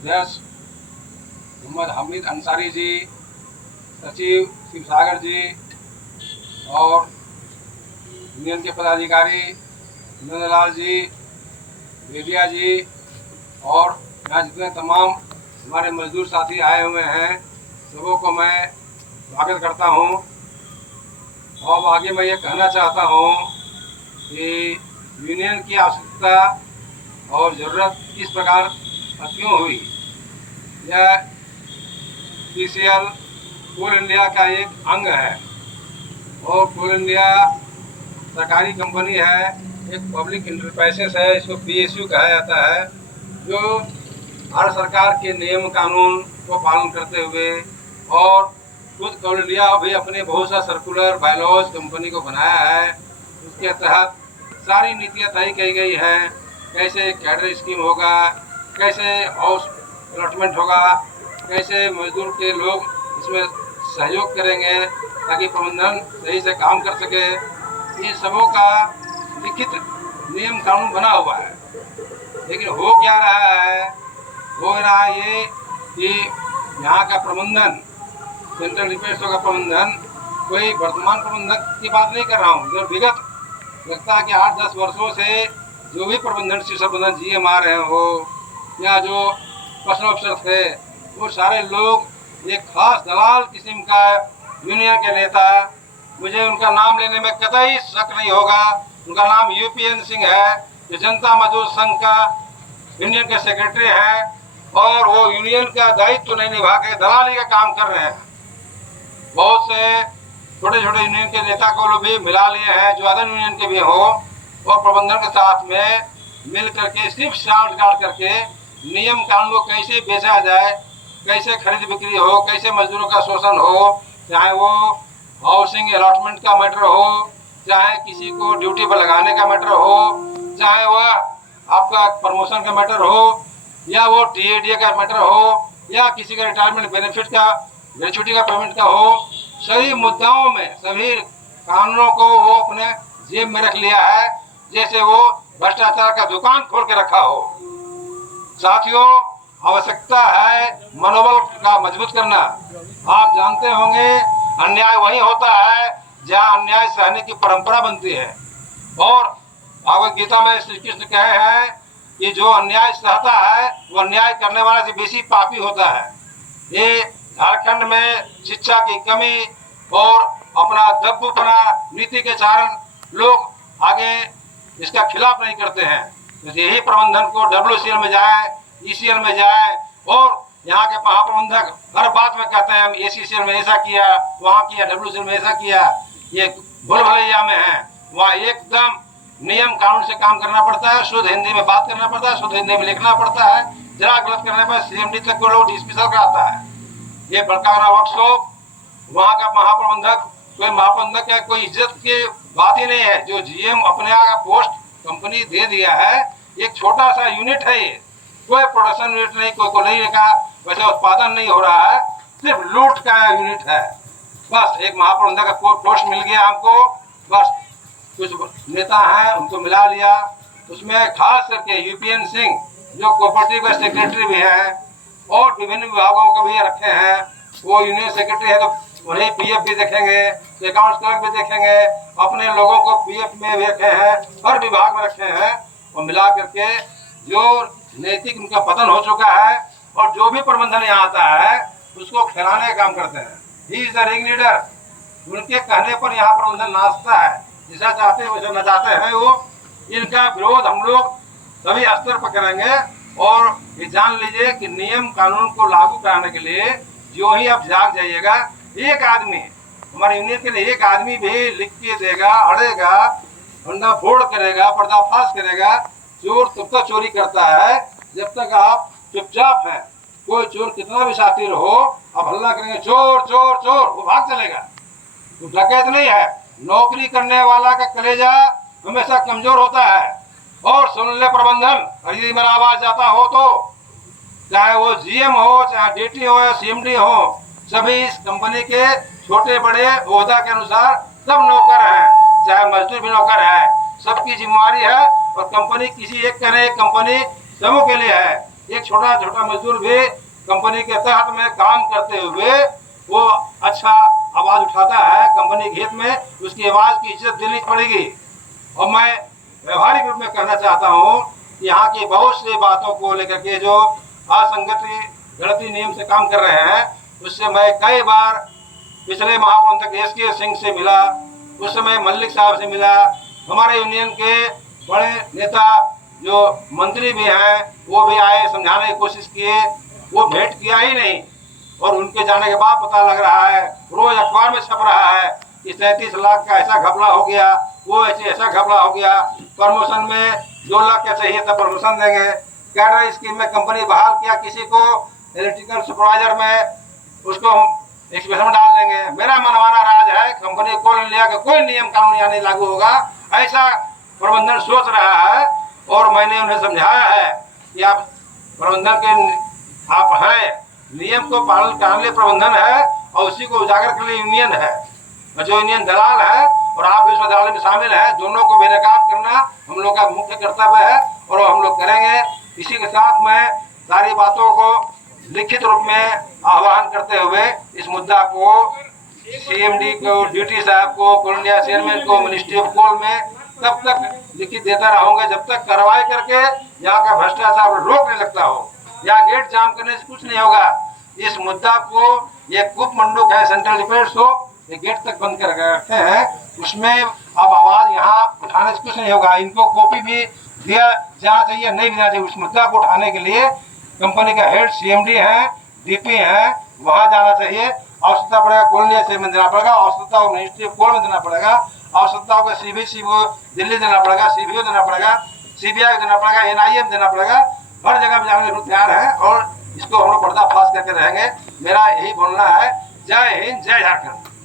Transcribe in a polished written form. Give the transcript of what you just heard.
अध्यक्ष मोहम्मद हामिद अंसारी जी, सचिव शिवसागर जी और यूनियन के पदाधिकारी नंदलाल जी, बेदिया जी और यहाँ जितने तमाम हमारे मजदूर साथी आए हुए हैं, सबों को मैं स्वागत करता हूँ। और आगे मैं ये कहना चाहता हूँ कि यूनियन की आवश्यकता और ज़रूरत किस प्रकार क्यों हुई। यह पीसीएल कोल इंडिया का एक अंग है और कोल इंडिया सरकारी कंपनी है, एक पब्लिक इंटरप्राइजेस है, इसको पीएसयू कहा जाता है, जो भारत सरकार के नियम कानून को पालन करते हुए और खुद कोल इंडिया भी अपने बहुत सा सर्कुलर बायलॉज कंपनी को बनाया है। उसके तहत सारी नीतियाँ तय की गई हैं, कैसे कैडर स्कीम होगा, कैसे हाउस अलॉटमेंट होगा, कैसे मजदूर के लोग इसमें सहयोग करेंगे ताकि प्रबंधन सही से काम कर सके। इन सबों का लिखित नियम कानून बना हुआ है, लेकिन हो क्या रहा है, हो रहा ये कि यहाँ का प्रबंधन, सेंट्रल डिफेंस का प्रबंधन, कोई वर्तमान प्रबंधक की बात नहीं कर रहा हूँ, जो विगत लगता है कि 8-10 वर्षों से जो भी प्रबंधन शीर्ष प्रबंधन जीएम आ रहे हो या जो पर्सनल अफसर थे, वो सारे लोग एक खास दलाल किस्म का यूनियन के नेता, मुझे उनका नाम लेने में कतई शक नहीं होगा, उनका नाम यूपीएन सिंह है, जो जनता मजदूर संघ का यूनियन के सेक्रेटरी है और वो यूनियन का दायित्व तो नहीं निभा के दलाली का काम कर रहे हैं। बहुत से छोटे छोटे यूनियन के नेता को भी मिला लिए हैं जो अदर यूनियन के भी हो और प्रबंधन के साथ में मिल करके सिर्फ साठ गाड़ करके नियम कानून को कैसे बेचा जाए, कैसे खरीद बिक्री हो, कैसे मजदूरों का शोषण हो, चाहे वो हाउसिंग अलॉटमेंट का मैटर हो, चाहे किसी को ड्यूटी पर लगाने का मैटर हो, चाहे वह आपका प्रमोशन का मैटर हो या वो टीएडीए का मैटर हो या किसी का रिटायरमेंट बेनिफिट का, ग्रेचुइटी का पेमेंट का हो, सभी मुद्दाओं में सभी कानूनों को वो अपने जेब में रख लिया है, जैसे वो भ्रष्टाचार का दुकान खोल के रखा हो। साथियों, आवश्यकता है मनोबल का मजबूत करना। आप जानते होंगे अन्याय वही होता है जहाँ अन्याय सहने की परंपरा बनती है, और भगवत गीता में श्री कृष्ण कहे हैं कि जो अन्याय सहता है वो अन्याय करने वाले से बेसी पापी होता है। ये झारखंड में शिक्षा की कमी और अपना दब्बूपना नीति के कारण लोग आगे इसका खिलाफ नहीं करते हैं। तो यही प्रबंधन को डब्ल्यूसीएल में जाए, ईसीएल में जाए और यहाँ के महाप्रबंधक हर बात में कहते हैं हम एसीसीएल में ऐसा किया, वहाँ किया, डब्ल्यूसीएल में ऐसा किया, ये भूल भलैया में है। वहाँ एकदम नियम कानून से काम करना पड़ता है, शुद्ध हिंदी में बात करना पड़ता है, शुद्ध हिंदी में लिखना पड़ता है। जरा गलत करने पर सीएमडी तक को लोग डिस्मिसल कराता है। ये बड़का वर्कशॉप वहाँ का महाप्रबंधक, कोई महाप्रबंधक है, कोई इज्जत की बात ही नहीं है। जो जीएम अपने यहाँ पोस्ट कंपनी दे दिया है, एक छोटा सा यूनिट है, ये कोई प्रोडक्शन यूनिट नहीं, कोई नहीं लिखा, वैसे उत्पादन नहीं हो रहा है, सिर्फ लूट का यूनिट है। बस एक महाप्रबंधक का पोस्ट मिल गया हमको, बस कुछ नेता हैं उनको मिला लिया। उसमें खास करके यूपीएन सिंह जो कोऑपरेटिव का सेक्रेटरी भी है और विभिन्न विभागों को भी रखे हैं, वो यूनियन सेक्रेटरी है तो उन्हें पीएफ भी देखेंगे, अकाउंट्स क्लर्क भी देखेंगे, अपने लोगों को पीएफ में भी रखे हैं, हर विभाग में रखे हैं, और मिला करके जो नैतिक उनका पतन हो चुका है और जो भी प्रबंधन यहाँ आता है उसको खिलाने का काम करते हैं। He is the ring leader. उनके कहने पर यहाँ प्रबंधन नाचता है, जैसा चाहते हैं वैसा नचाते हैं वो। इनका विरोध हम लोग सभी स्तर पर करेंगे और ये जान लीजिए कि नियम कानून को लागू कराने के लिए जो ही आप जाग जाइएगा, एक आदमी हमारे यूनियन के लिए एक आदमी भी लिख के देगा, अड़ेगा, भंडा फोड़ करेगा, पर्दाफाश करेगा। चोर तब तक चोरी करता है जब तक आप चुपचाप हैं। कोई चोर कितना भी शातिर हो, आप हल्ला करेंगे चोर चोर चोर, वो भाग चलेगा, वो डकैत नहीं है। नौकरी करने वाला का कलेजा हमेशा कमजोर होता है। और सुन ले प्रबंधन, यदि मेरा आवाज जाता हो तो चाहे वो जीएम हो, चाहे डीटी हो या सीएमडी हो, सभी इस कंपनी के छोटे बड़े ओहदा के अनुसार सब नौकर हैं, चाहे मजदूर भी नौकर है, सबकी जिम्मेवारी है। और कंपनी किसी एक का नहीं, कंपनी सबों के लिए है। एक छोटा छोटा मजदूर भी कंपनी के तहत में काम करते हुए वो अच्छा आवाज उठाता है कंपनी के हित में, उसकी आवाज की इज्जत देनी पड़ेगी। और मैं व्यवहारिक रूप में कहना चाहता हूँ, यहाँ की बहुत सी बातों को लेकर के जो असंगति गणती नियम से काम कर रहे हैं, उससे मैं कई बार पिछले महाप्रबंधक SK सिंह से मिला, उस समय मल्लिक साहब से मिला, हमारे यूनियन के बड़े नेता जो मंत्री भी हैं वो भी आए, समझाने की कोशिश किए, वो भेंट किया ही नहीं। और उनके जाने के बाद पता लग रहा है, रोज अखबार में छप रहा है कि 37 लाख का ऐसा घपला हो गया, वो ऐसा घपला हो गया, प्रमोशन में 2 लाख का चाहिए था प्रमोशन देंगे, कैडर स्कीम में कंपनी बहाल किया किसी को, इलेक्ट्रिकल सुपरवाइजर में उसको हम एक्सप्रेशन में डाल देंगे। मेरा मनमाना राज है, कंपनी को लिया कि कोई नियम कानून यहाँ नहीं लागू होगा, ऐसा प्रबंधन सोच रहा है। और मैंने उन्हें समझाया है कि आप प्रबंधन के आप हैं, नियम को पालन करने लिए प्रबंधन है और उसी को उजागर करने लिए यूनियन है। जो यूनियन दलाल है और आप भी उस दलाल में शामिल है, दोनों को बेनकाब करना हम लोग का मुख्य कर्तव्य है और हम लोग करेंगे। इसी के साथ मैं सारी बातों को लिखित रूप में आह्वान करते हुए इस मुद्दा को CMD को, ड्यूटी साहब को, कोल इंडिया चेयरमैन को, मिनिस्ट्री ऑफ कोल में तब तक लिखित देता रहूंगा जब तक कार्रवाई करके यहाँ का भ्रष्टाचार रोक नहीं लगता हो। यहाँ गेट जाम करने से कुछ नहीं होगा। इस मुद्दा को ये कूप मंडूक है, सेंट्रल डिफेंस हो, ये गेट तक बंद कर रखे हैं, उसमें अब आवाज यहाँ उठाने से कुछ नहीं होगा। इनको कॉपी भी दिया जाना चाहिए, नहीं देना चाहिए। उस मुद्दा को उठाने के लिए कंपनी का हेड CMD है, DP है, वहां जाना चाहिए। आवश्यकता पड़ेगा कोल इंडिया चेयरमैन देना पड़ेगा, आवश्यकता को मिनिस्ट्री ऑफ कोल में देना पड़ेगा, आवश्यकता को CBC को दिल्ली देना पड़ेगा, CBO देना पड़ेगा, CBI को देना पड़ेगा, NIM देना पड़ेगा। हर जगह में जाने को तैयार है और इसको हम लोग पर्दाफाश करके रहेंगे। मेरा यही बोलना है। जय हिंद, जय झारखंड।